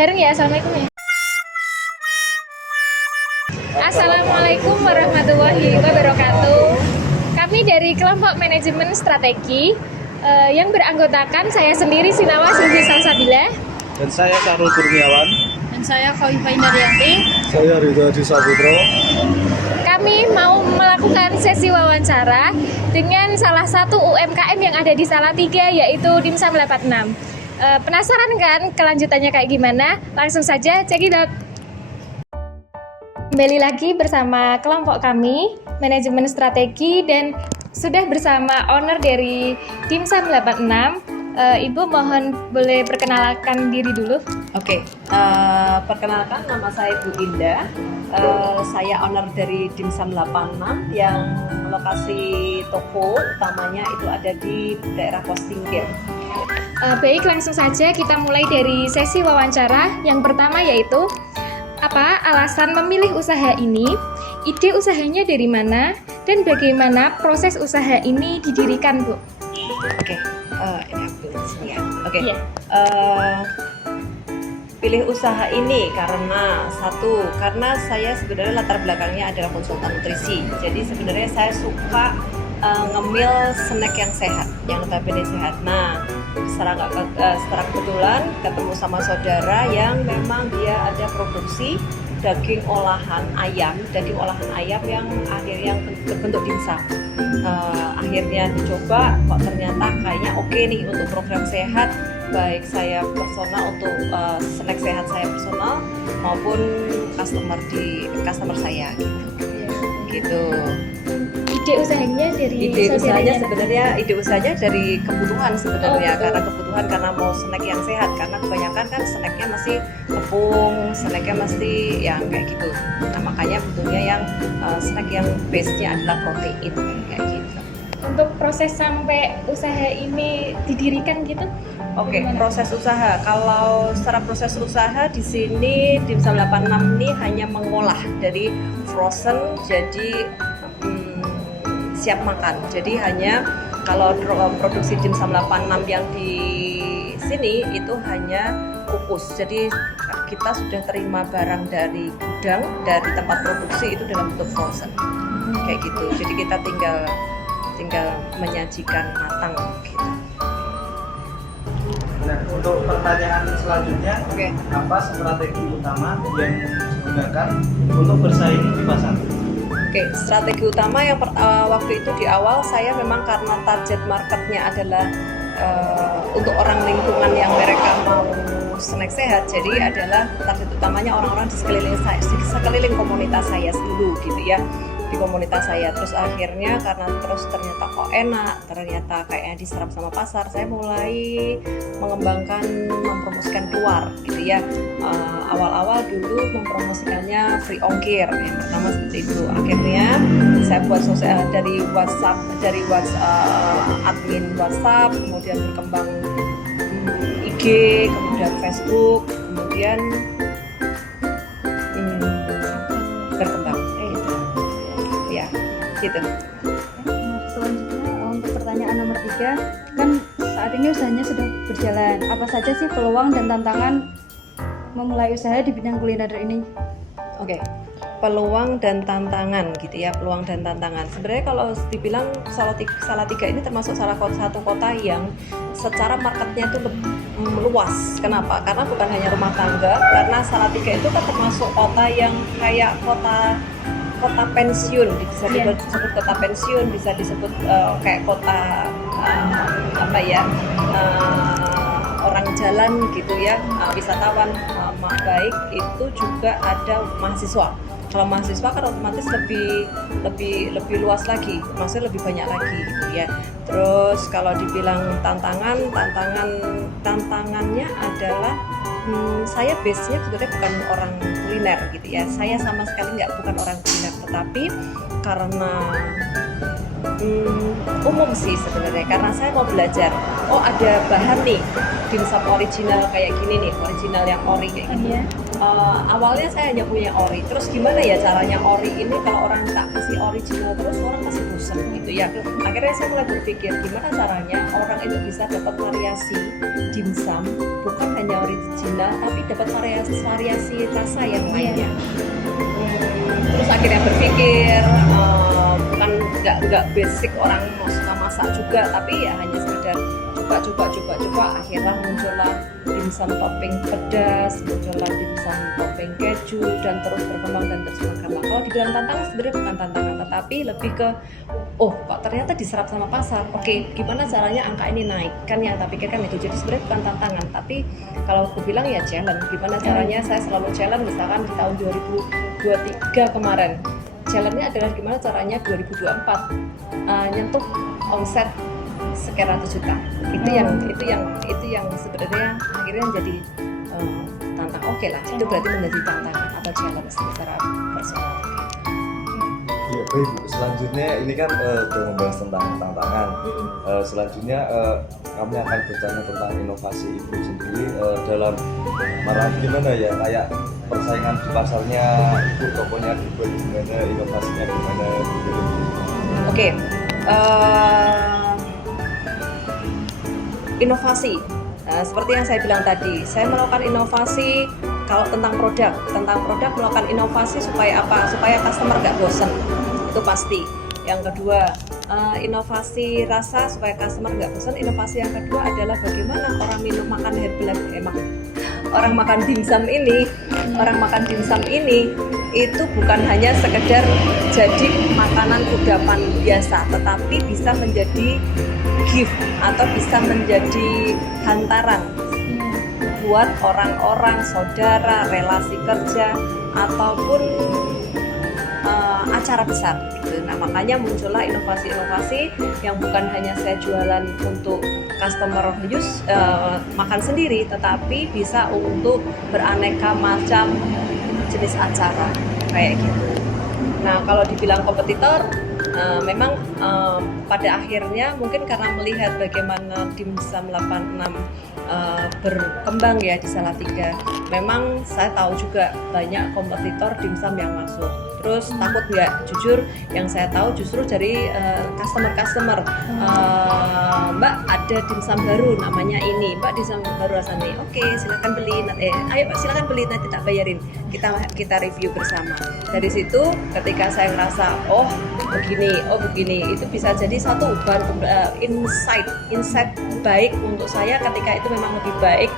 bareng ya. Assalamualaikum ya. Assalamualaikum warahmatullahi wabarakatuh. Kami dari kelompok manajemen strategi yang beranggotakan saya sendiri Sinawa Sylvi Salsabila, dan saya Sarul Kurniawan, dan saya Khawifah Indaryanti. saya Ridho Adi Saputro. Kami mau melakukan sesi wawancara dengan salah satu UMKM yang ada di Salatiga, yaitu Dimsum 86. Penasaran kan kelanjutannya kayak gimana? Langsung saja check it out. Kembali lagi bersama kelompok kami, manajemen strategi, dan sudah bersama owner dari Dimsum 86. Ibu mohon boleh perkenalkan diri dulu. Oke, perkenalkan nama saya Bu Indah. Saya owner dari Dimsum 86 yang lokasi toko utamanya itu ada di daerah Postingkir. Baik, langsung saja kita mulai dari sesi wawancara. Yang pertama yaitu apa alasan memilih usaha ini, ide usahanya dari mana, dan bagaimana proses usaha ini didirikan, Bu? Oke, ini aku tulis ya. Oke, Iya. Pilih usaha ini karena saya sebenarnya latar belakangnya adalah konsultan nutrisi. Jadi sebenarnya saya suka ngemil snack yang sehat, yang notabene sehat. Nah, secara kebetulan ketemu sama saudara yang memang dia ada produksi daging olahan ayam yang akhirnya berbentuk dimsum. Akhirnya dicoba, kok ternyata kayaknya oke nih untuk program sehat, baik saya personal untuk snack sehat saya personal maupun customer saya gitu. Ide usahanya dari Ide usahanya dari kebutuhan sebenarnya. Karena mau snack yang sehat, karena kebanyakan kan snacknya masih tepung, snacknya masih yang kayak gitu. Nah, makanya butuhnya yang snack yang base-nya adalah protein kayak gitu. Untuk proses sampai usaha ini didirikan gitu? Oke, proses usaha. Kalau secara proses usaha di sini Dimsum 86 ini hanya mengolah dari frozen jadi siap makan. Jadi hanya kalau produksi Dimsum 86 yang di sini itu hanya kukus. Jadi kita sudah terima barang dari gudang, dari tempat produksi itu dalam bentuk frozen. Kayak gitu. Jadi kita tinggal menyajikan matang gitu. Nah, untuk pertanyaan selanjutnya, apa strategi utama yang digunakan untuk bersaing di pasar? Oke, strategi utama yang waktu itu di awal saya memang karena target marketnya adalah untuk orang lingkungan yang mereka mau snack sehat, jadi adalah target utamanya orang-orang di sekeliling komunitas saya dulu gitu ya, di komunitas saya. Terus akhirnya karena ternyata kok enak, ternyata kayaknya diserap sama pasar, saya mulai mempromosikan keluar gitu ya. Awal-awal dulu mempromosikannya free ongkir, yang pertama seperti itu. Akhirnya saya buat sosial dari WhatsApp admin WhatsApp, kemudian berkembang IG, kemudian Facebook, kemudian berkembang gitu. Selanjutnya untuk pertanyaan nomor 3, kan saat ini usahanya sudah berjalan. Apa saja sih peluang dan tantangan memulai usaha di bidang kuliner ini? Oke, peluang dan tantangan gitu ya, peluang dan tantangan. Sebenarnya kalau dibilang Salatiga ini termasuk salah satu kota yang secara marketnya itu luas. Kenapa? Karena bukan hanya rumah tangga, karena Salatiga itu kan termasuk kota yang kayak kota pensiun, bisa disebut kota pensiun, bisa disebut kayak kota orang jalan gitu ya, wisatawan. Baik itu juga ada mahasiswa. Kalau mahasiswa kan otomatis lebih luas lagi, maksudnya lebih banyak lagi gitu ya. Terus kalau dibilang tantangannya adalah saya base-nya sebenarnya bukan orang kuliner gitu ya. Saya sama sekali bukan orang kuliner, tetapi karena umum sih sebenarnya, karena saya mau belajar. Oh, ada bahan nih dimsum original kayak gini nih, original yang ori kayak gini. Awalnya saya hanya punya ori, terus gimana ya caranya ori ini kalau orang tak kasih original terus orang kasih bosan gitu ya. Akhirnya saya mulai berpikir gimana caranya orang itu bisa dapat variasi dimsum bukan hanya original tapi dapat variasi rasa yang lainnya. Terus akhirnya berpikir bukan nggak basic orang mau suka masak juga, tapi ya hanya sekedar coba akhirnya muncullah dimsum topping pedas, muncullah dimsum topping keju, dan terus berkembang. Kalau dibilang tantangan, sebenarnya bukan tantangan, tetapi lebih ke kok ternyata diserap sama pasar. Oke, gimana caranya angka ini naik, kan yang tak pikirkan itu. Jadi sebenarnya bukan tantangan, tapi kalau aku bilang ya challenge. Gimana caranya, saya selalu challenge. Misalkan di tahun 2023 kemarin, challenge-nya adalah gimana caranya 2024 nyentuh omset sekian ratus juta. Itu yang sebenarnya akhirnya jadi tantang. Oke lah, itu berarti menjadi tantangan atau challenge secara personal. Iya, baik. Selanjutnya ini kan sudah membahas tentang tantangan. Selanjutnya kami akan bertanya tentang inovasi ibu sendiri dalam merangkul gimana ya, kayak persaingan di pasarnya, ibu tokonya dibuat gimana, inovasinya gimana gitu. Oke. Inovasi, seperti yang saya bilang tadi, saya melakukan inovasi. Kalau tentang produk melakukan inovasi supaya apa? Supaya customer nggak bosan, itu pasti. Yang kedua, inovasi rasa supaya customer nggak bosan. Inovasi yang kedua adalah bagaimana orang makan herbal, orang makan dimsum ini itu bukan hanya sekedar jadi makanan kudapan biasa, tetapi bisa menjadi gift atau bisa menjadi hantaran buat orang-orang, saudara, relasi kerja, ataupun acara besar gitu. Nah, makanya muncullah inovasi-inovasi yang bukan hanya saya jualan untuk customer use makan sendiri, tetapi bisa untuk beraneka macam jenis acara kayak gitu. Nah, kalau dibilang kompetitor, memang pada akhirnya mungkin karena melihat bagaimana dimsum 86 berkembang ya di Salatiga, memang saya tahu juga banyak kompetitor dimsum yang masuk. Terus takut nggak? Jujur, yang saya tahu justru dari customer, Mbak ada dimsum baru namanya ini, Mbak dimsum baru rasanya, oke silakan beli, ayo Mbak silakan beli, nanti tak bayarin, kita review bersama. Dari situ ketika saya ngerasa begini, itu bisa jadi satu insight baik untuk saya ketika itu memang lebih baik.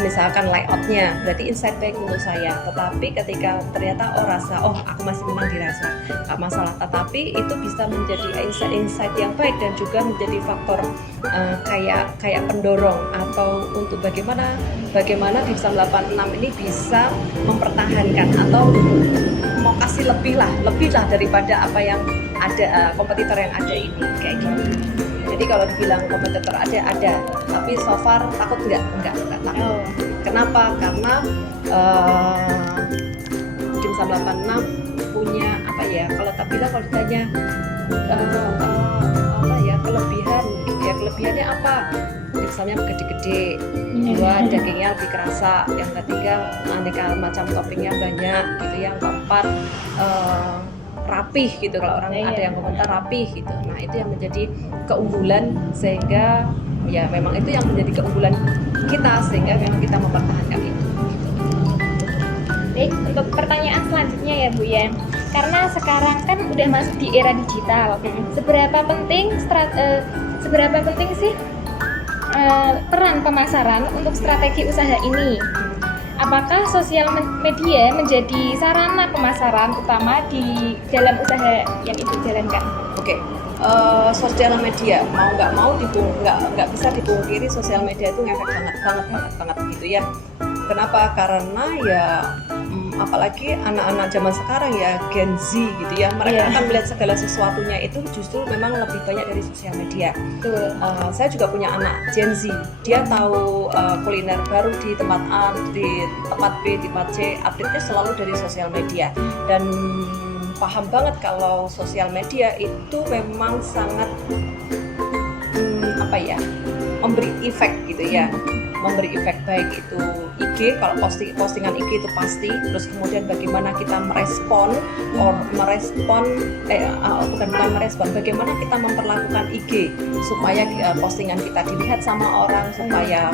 Misalkan layoutnya, berarti insight baik untuk saya. Tetapi ketika ternyata aku masih menang dirasa, nggak masalah. Tetapi itu bisa menjadi insight yang baik dan juga menjadi faktor kayak pendorong atau untuk bagaimana dimsum 86 ini bisa mempertahankan atau mau kasih lebih lah daripada apa yang ada kompetitor yang ada ini kayak gitu. Jadi kalau dibilang kompetitor ada, tapi so far takut enggak takut. Kenapa? Karena dimsum 86 punya apa ya? Kalau ditanya kelebihannya apa? Dimsumnya gede-gede, dua dagingnya lebih kerasa, yang ketiga aneka macam toppingnya banyak gitu, yang keempat rapih gitu, kalau orang ada yang komentar rapih gitu. Nah, itu yang menjadi keunggulan, sehingga ya memang itu yang menjadi keunggulan kita, sehingga memang kita mempertahankan itu. Baik, untuk pertanyaan selanjutnya ya Bu ya, karena sekarang kan udah masuk di era digital, seberapa penting sih peran pemasaran untuk strategi usaha ini? Apakah sosial media menjadi sarana pemasaran utama di dalam usaha yang Ibu jalankan? Oke. Sosial media mau nggak mau nggak bisa dipungkiri, sosial media itu ngefek banget gitu ya. Kenapa? Karena ya apalagi anak-anak zaman sekarang ya, Gen Z gitu ya, mereka akan melihat segala sesuatunya itu justru memang lebih banyak dari sosial media. Saya juga punya anak Gen Z, dia tahu kuliner baru di tempat A, di tempat B, di tempat C, update-nya selalu dari sosial media, dan paham banget kalau sosial media itu memang sangat memberi efek gitu ya, memberi efek baik itu IG, kalau postingan IG itu pasti, terus kemudian bagaimana kita bukan merespon, bagaimana kita memperlakukan IG supaya postingan kita dilihat sama orang, supaya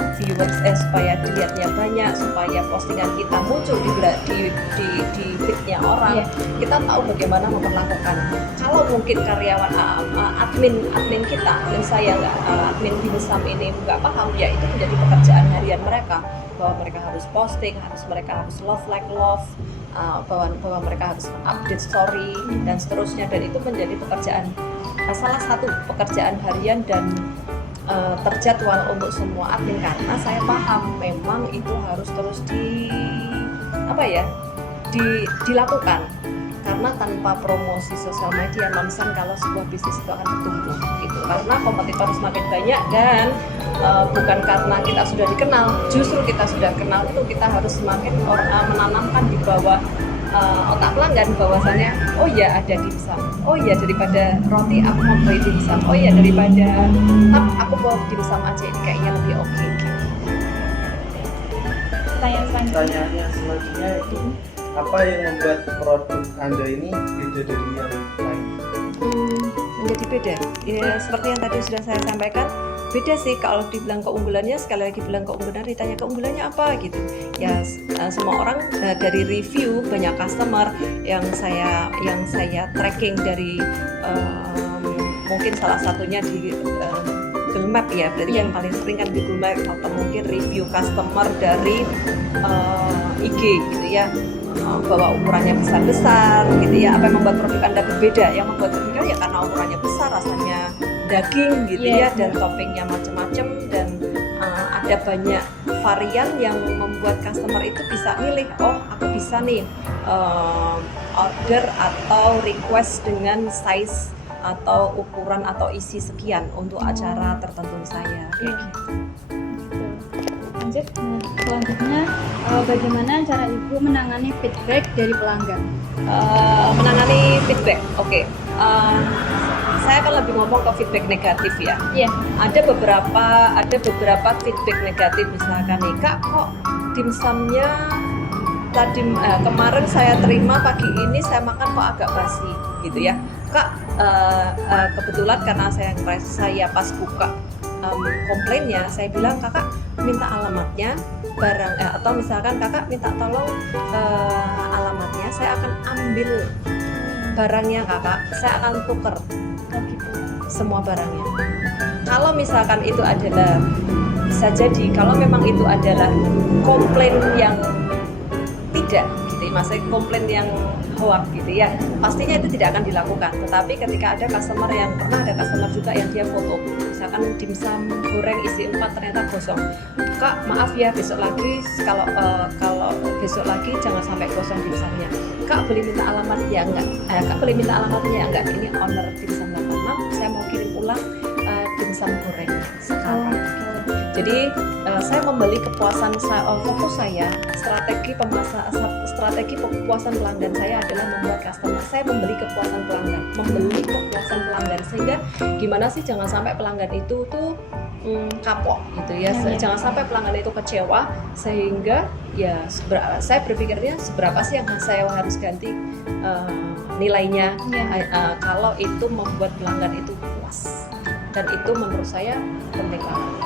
supaya dilihatnya banyak, supaya postingan kita muncul di feed-nya orang. Kita tahu bagaimana memperlakukan. Kalau mungkin karyawan admin kita, admin Dimsum ini nggak paham, ya itu menjadi pekerjaan harian mereka, bahwa mereka harus posting, mereka harus love, bahwa mereka harus update story dan seterusnya, dan itu menjadi salah satu pekerjaan harian dan terjadwal untuk semua admin, karena saya paham memang itu harus terus dilakukan, karena tanpa promosi sosial media nonsen kalau sebuah bisnis itu akan bertumbuh gitu, karena kompetitor semakin banyak dan bukan karena kita sudah dikenal, justru kita sudah kenal itu kita harus semakin menanamkan di bawah otak pelanggan bahwasannya oh ya ada dimsum, oh ya daripada roti aku mau beli dimsum, oh ya daripada aku bawa dimsum aja, ini kayaknya lebih oke gitu. Pertanyaannya selanjutnya itu apa yang membuat produk Anda ini beda dari yang lain? Menjadi beda ya, seperti yang tadi sudah saya sampaikan, beda sih. Kalau dibilang keunggulannya, sekali lagi bilang keunggulan, ditanya keunggulannya apa gitu ya, semua orang dari review banyak customer yang saya tracking dari mungkin salah satunya di Google Map ya, berarti yang paling sering kan Google Map, atau mungkin review customer dari IG gitu ya, bahwa ukurannya besar-besar gitu ya. Apa yang membuat produk Anda berbeda? Yang membuat berbeda ya karena ukurannya besar, rasanya daging gitu ya, dan toppingnya macam-macam, dan ada banyak varian yang membuat customer itu bisa milih, oh aku bisa nih order atau request dengan size atau ukuran atau isi sekian untuk acara tertentu saya kayak gitu. Lanjut, selanjutnya bagaimana cara Ibu menangani feedback dari pelanggan? Menangani feedback, oke. Saya akan lebih ngomong ke feedback negatif ya. Iya. Ada beberapa feedback negatif, misalkan nih, Kak, kok dimsumnya tadi kemarin saya terima, pagi ini saya makan kok agak basi gitu ya. Kak, kebetulan karena saya pas buka komplainnya, saya bilang kakak minta alamatnya barang, atau misalkan kakak minta tolong alamatnya, saya akan ambil barangnya kakak, saya akan tuker semua barangnya. Kalau misalkan itu adalah, bisa jadi kalau memang itu adalah komplain yang tidak gitu, maksudnya komplain yang hoax gitu ya, pastinya itu tidak akan dilakukan. Tetapi ketika ada customer juga yang dia foto, misalkan dimsum goreng isi 4 ternyata gosong, Kak maaf ya, besok lagi kalau besok lagi jangan sampai gosong dimsumnya, Kak boleh minta alamatnya enggak? Kak boleh minta alamatnya enggak? Ini owner dimsum 86, saya mau kirim ulang dimsum goreng sekarang. Jadi saya membeli kepuasan fokus saya, strategi kepuasan pelanggan saya adalah membuat customer, saya membeli kepuasan pelanggan, sehingga gimana sih jangan sampai pelanggan itu tuh kapok gitu ya, jangan sampai pelanggan itu kecewa, sehingga ya saya berpikirnya seberapa sih yang saya harus ganti nilainya kalau itu membuat pelanggan itu puas, dan itu menurut saya penting banget.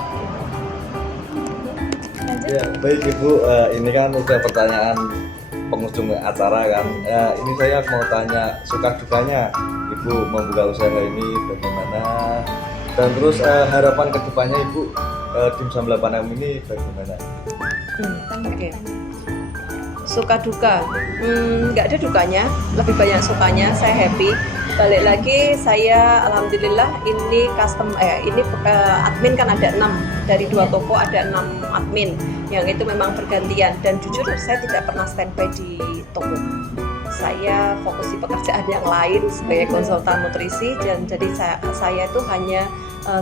Ya, baik Ibu, ini kan udah pertanyaan pengunjung acara kan. Ini saya mau tanya suka dukanya Ibu membuka usaha ini bagaimana, dan terus harapan kedepannya Ibu Dimsum 86 ini bagaimana? Oke. Suka duka, nggak ada dukanya, lebih banyak sukanya. Saya happy. Balik lagi, saya alhamdulillah ini admin kan ada 6, dari 2 toko ada 6 admin, yang itu memang bergantian, dan jujur saya tidak pernah standby di toko. Saya fokus di pekerjaan yang lain sebagai konsultan nutrisi, dan jadi saya itu hanya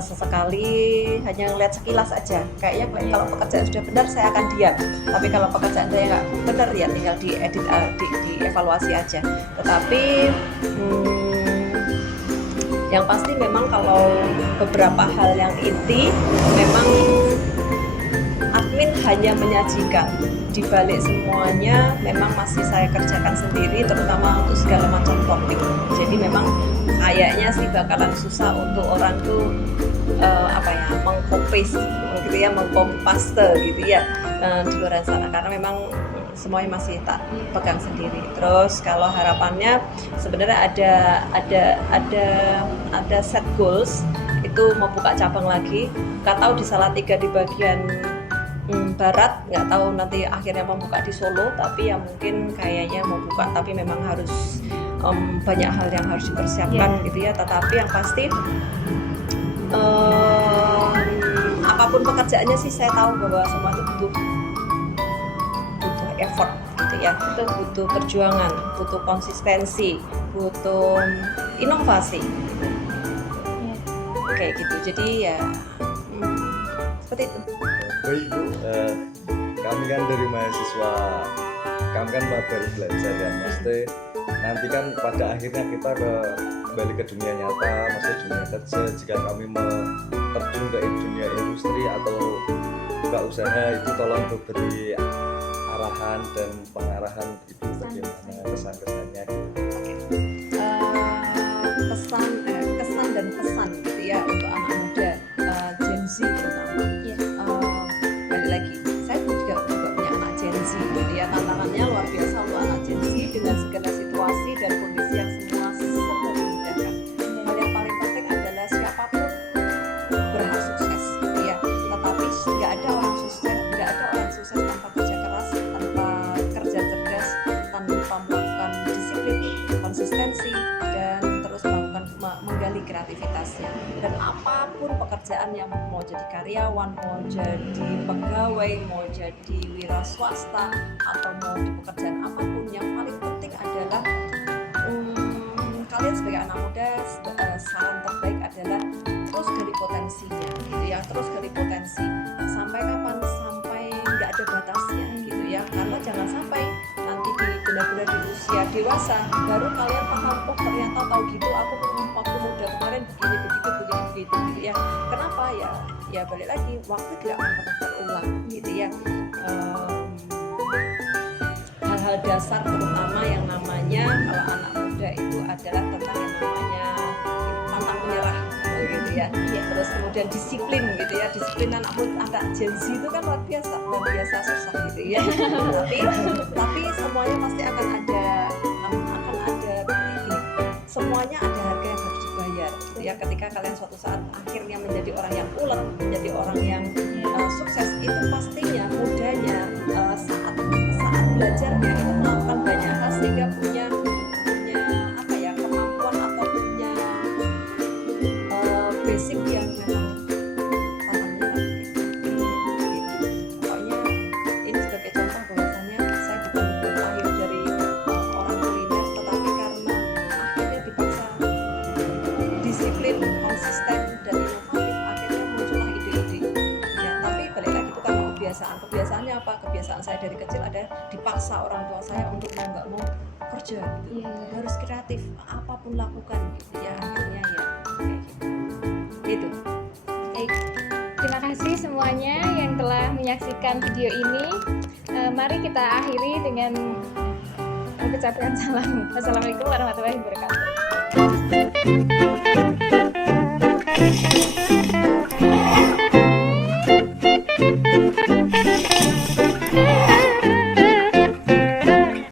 sesekali hanya ngeliat sekilas aja. Kayaknya kalau pekerjaan sudah benar saya akan diam, tapi kalau pekerjaan saya nggak benar ya tinggal diedit, dievaluasi aja. Tetapi yang pasti memang kalau beberapa hal yang inti, memang admin hanya menyajikan. Di balik semuanya memang masih saya kerjakan sendiri, terutama untuk segala macam topik. Jadi memang kayaknya sih bakalan susah untuk orang tuh mengcopy gitu ya, mengcopy paste gitu ya di luar sana, karena memang semuanya masih tak pegang sendiri. Terus kalau harapannya sebenarnya ada set goals, itu mau buka cabang lagi, nggak tahu di Salatiga di bagian barat, nggak tahu nanti akhirnya mau buka di Solo, tapi ya mungkin kayaknya mau buka, tapi memang harus banyak hal yang harus dipersiapkan gitu ya. Tetapi yang pasti apapun pekerjaannya sih saya tahu bahwa semua itu butuh effort gitu ya, butuh perjuangan, butuh konsistensi, butuh inovasi gitu. Kayak gitu. Jadi ya seperti itu. Baik Bu, kami kan dari mahasiswa, kami kan baru belajar ya, maksudnya nanti kan pada akhirnya kita kembali ke dunia nyata, maksudnya dunia kerja. Jika kami terjun ke dunia industri atau buka usaha, itu tolong beri arahan dan pengarahan Ibu bagaimana kesan-kesannya. Kesan dan pesan gitu ya untuk anak muda, Gen Z terutama. Balik lagi, saya juga punya anak Gen Z gitu ya, tantangannya luar biasa untuk anak Gen Z dengan segala situasi dan kondisi yang semua serba dimudahkan. Hal yang paling penting adalah siapapun berhak sukses gitu ya, tetapi nggak ada orang sukses tanpa kerja keras, tanpa kerja cerdas, tanpa melakukan disiplin, konsistensi, dan terus menggali kreativitasnya. Dan apapun pekerjaan, yang mau jadi karyawan, mau jadi pegawai, mau jadi wira swasta, atau mau di pekerjaan apapun, yang paling penting adalah kalian sebagai anak muda, saran terbaik adalah terus gali potensinya gitu ya, terus gali potensi sampai kapan, sampai nggak ada batasnya gitu ya, karena jangan sampai nanti benar-benar di usia dewasa baru kalian paham, oh ternyata tahu gitu aku waktu muda kemarin begini begitu gitu ya. Kenapa ya balik lagi, waktu tidak akan pernah terulang gitu ya. Hal-hal dasar terutama yang namanya kalau anak muda itu adalah tentang yang namanya pantang menyerah gitu ya. Terus kemudian disiplin gitu ya, disiplin anak Gen Z itu kan luar biasa susah gitu ya. tapi semuanya pasti akan ada ini, semuanya ada harga yang harus dibayar gitu ya. Ketika kalian suatu saat akhirnya menjadi orang yang ulet, menjadi orang yang sukses, itu pastinya mudanya saat belajarnya itu melakukan banyak hal sehingga punya kemampuan atau punya basic yang memang pantang menyerah gitu. Pokoknya ini sebagai contoh bahwasanya saya bukan lahir dari orang kuliner, tetapi karena akhirnya dipaksa disiplin, konsisten, dan inovatif, akhirnya muncullah ide-ide ya. Tapi balik lagi itu karena kebiasaannya apa? Kebiasaan saya dari kecil ada dipaksa orang tua saya untuk mau nggak mau kerja gitu. Harus kreatif, apapun lakukan gitu ya. Akhirnya ya kayak gitu. Terima kasih semuanya yang telah menyaksikan video ini. Mari kita akhiri dengan mengucapkan salam. Wassalamualaikum warahmatullahi wabarakatuh.